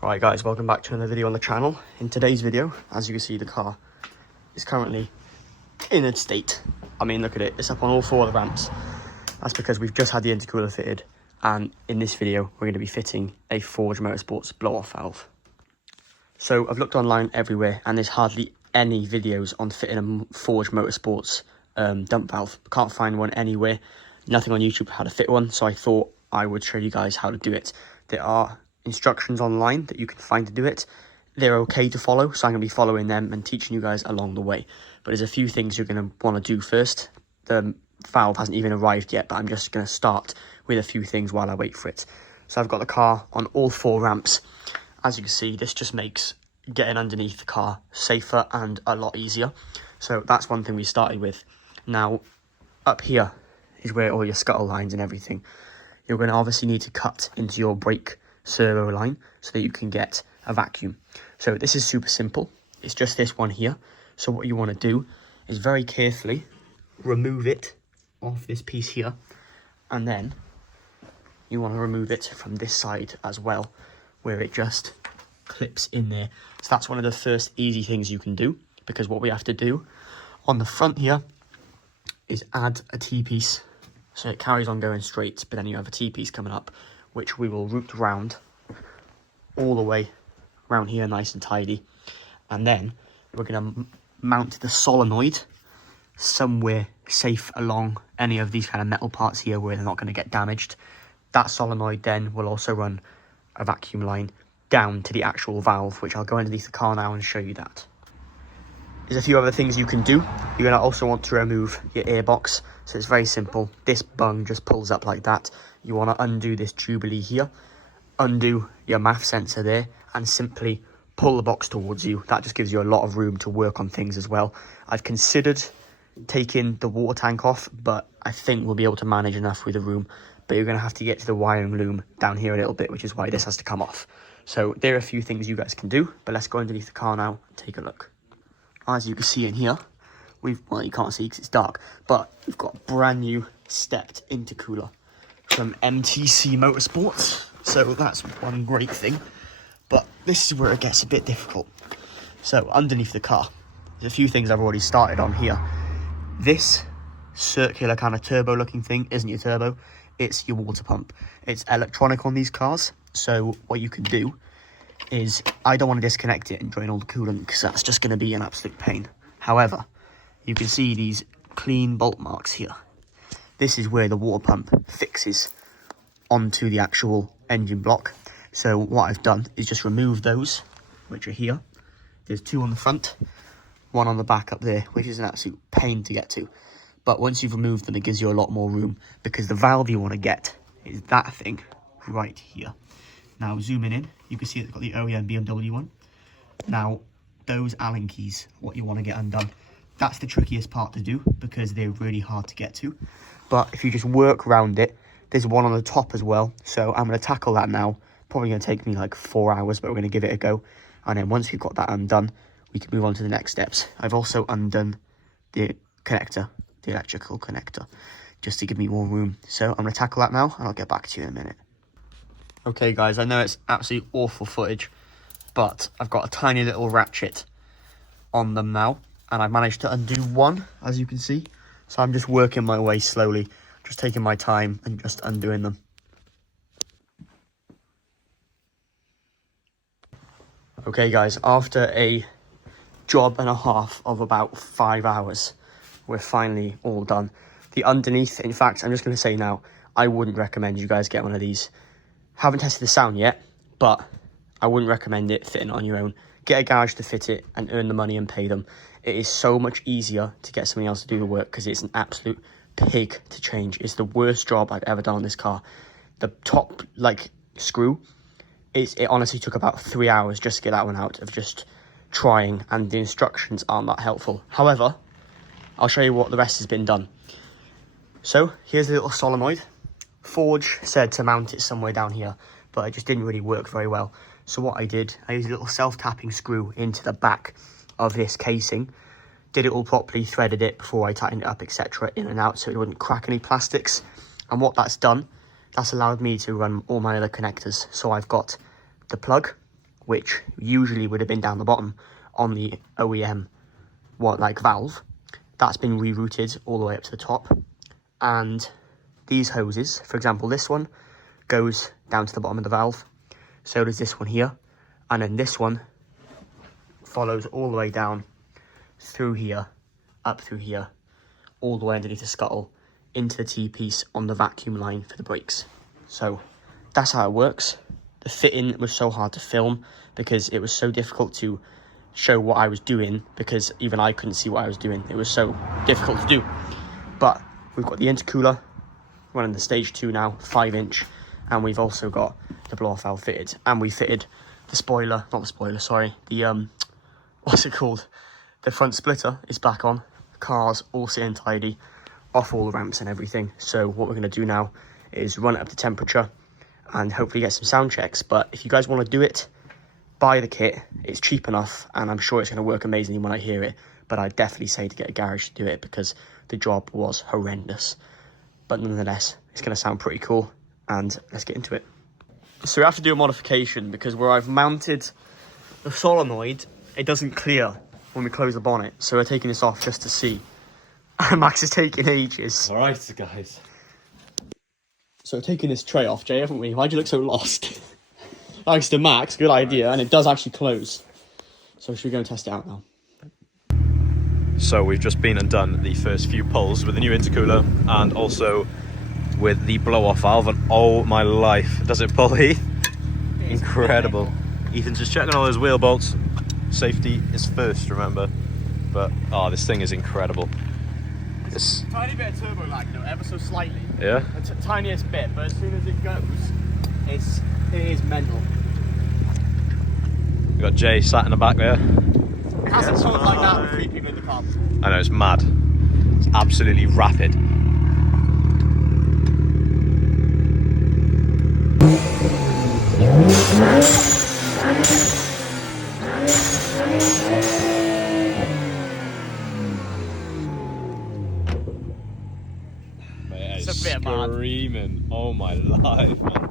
Alright guys, welcome back to another video on the channel. In today's video, as you can see, the car is currently in its state. I mean, look at it, it's up on all four of the ramps. That's because we've just had the intercooler fitted, and in this video we're going to be fitting a Forge Motorsports Blow-Off Valve. So I've looked online everywhere and there's hardly any videos on fitting a Forge Motorsports dump valve. Can't find one anywhere, nothing on YouTube how to fit one, so I thought I would show you guys how to do it. There are instructions online that you can find to do it. They're okay to follow, so I'm going to be following them and teaching you guys along the way. But there's a few things you're going to want to do first. The valve hasn't even arrived yet, but I'm just going to start with a few things while I wait for it. So I've got the car on all four ramps. As you can see, this just makes getting underneath the car safer and a lot easier. So that's one thing we started with. Now, up here is where all your scuttle lines and everything. You're going to obviously need to cut into your brake servo line so that you can get a vacuum. So this is super simple. It's just this one here. So what you want to do is very carefully remove it off this piece here, and then you want to remove it from this side as well, where it just clips in there. So that's one of the first easy things you can do, because what we have to do on the front here is add a T-piece. So it carries on going straight, but then you have a T-piece coming up, which we will route round all the way around here nice and tidy. And then we're going to mount the solenoid somewhere safe along any of these kind of metal parts here where they're not going to get damaged. That solenoid then will also run a vacuum line down to the actual valve, which I'll go underneath the car now and show you that. There's a few other things you can do. You're going to also want to remove your airbox. So it's very simple. This bung just pulls up like that. You want to undo this Jubilee here, undo your MAF sensor there, and simply pull the box towards you. That just gives you a lot of room to work on things as well. I've considered taking the water tank off, but I think we'll be able to manage enough with the room. But you're going to have to get to the wiring loom down here a little bit, which is why this has to come off. So there are a few things you guys can do, but let's go underneath the car now and take a look. As you can see in here, well, you can't see because it's dark, but we've got brand new stepped intercooler from MTC Motorsports. So that's one great thing, but this is where it gets a bit difficult. So underneath the car, there's a few things I've already started on here. This circular kind of turbo looking thing isn't your turbo, it's your water pump. It's electronic on these cars, so what you can do is, I don't want to disconnect it and drain all the coolant because that's just going to be an absolute pain. However, you can see these clean bolt marks here. This is where the water pump fixes onto the actual engine block. So what I've done is just remove those, which are here. There's two on the front, one on the back up there, which is an absolute pain to get to. But once you've removed them, it gives you a lot more room, because the valve you want to get is that thing right here. Now zooming in, you can see it's got the OEM BMW one. Now those Allen keys, what you want to get undone. That's the trickiest part to do because they're really hard to get to. But if you just work around it, there's one on the top as well. So I'm going to tackle that now. Probably going to take me like 4 hours, but we're going to give it a go. And then once we've got that undone, we can move on to the next steps. I've also undone the connector, the electrical connector, just to give me more room. So I'm going to tackle that now and I'll get back to you in a minute. Okay guys, I know it's absolutely awful footage, but I've got a tiny little ratchet on them now, and I've managed to undo one, as you can see. So I'm just working my way slowly, just taking my time and just undoing them. Okay guys, after a job and a half of about 5 hours, we're finally all done. The underneath, in fact, I'm just going to say now, I wouldn't recommend you guys get one of these. Haven't tested the sound yet, but I wouldn't recommend it fitting on your own. Get a garage to fit it and earn the money and pay them. It is so much easier to get somebody else to do the work because it's an absolute pig to change. It's the worst job I've ever done on this car. The top screw, it honestly took about 3 hours just to get that one out of just trying, and the instructions aren't that helpful. However, I'll show you what the rest has been done. So here's the little solenoid. Forge said to mount it somewhere down here, but it just didn't really work very well. So what I did, I used a little self-tapping screw into the back of this casing, did it all properly, threaded it before I tightened it up, etc., in and out so it wouldn't crack any plastics. And what that's done, that's allowed me to run all my other connectors. So I've got the plug, which usually would have been down the bottom on the OEM valve, that's been rerouted all the way up to the top. And these hoses, for example, this one goes down to the bottom of the valve. So does this one here. And then this one follows all the way down through here, up through here, all the way underneath the scuttle into the T-piece on the vacuum line for the brakes. So that's how it works. The fitting was so hard to film because it was so difficult to show what I was doing, because even I couldn't see what I was doing. It was so difficult to do. But we've got the intercooler running the stage 2 now, 5-inch, and we've also got the blow-off valve fitted. And we fitted the spoiler, not the spoiler, sorry, the what's it called? The front splitter is back on. The car's all sitting tidy, off all the ramps and everything. So what we're going to do now is run it up to temperature and hopefully get some sound checks. But if you guys want to do it, buy the kit. It's cheap enough, and I'm sure it's going to work amazingly when I hear it. But I'd definitely say to get a garage to do it, because the job was horrendous. But nonetheless, it's going to sound pretty cool, and let's get into it. So we have to do a modification, because where I've mounted the solenoid, it doesn't clear when we close the bonnet. So we're taking this off just to see. And Max is taking ages. All right, guys. So we're taking this tray off, Jay, haven't we? Why'd you look so lost? Thanks to Max, good idea, and it does actually close. So should we go and test it out now? So we've just been and done the first few pulls with the new intercooler and also with the blow-off valve, and oh my life, does it pull, Heath? Incredible. Ethan's just checking all his wheel bolts. Safety is first, remember. But, oh, this thing is incredible. It's a tiny bit of turbo lag, though, ever so slightly. Yeah? It's the tiniest bit, but as soon as it goes, it is mental. We've got Jay sat in the back there. It hasn't pulled like that with 3 people in the car. I know, it's mad. It's absolutely rapid. It's a bit mad. Screaming. Oh my life, man.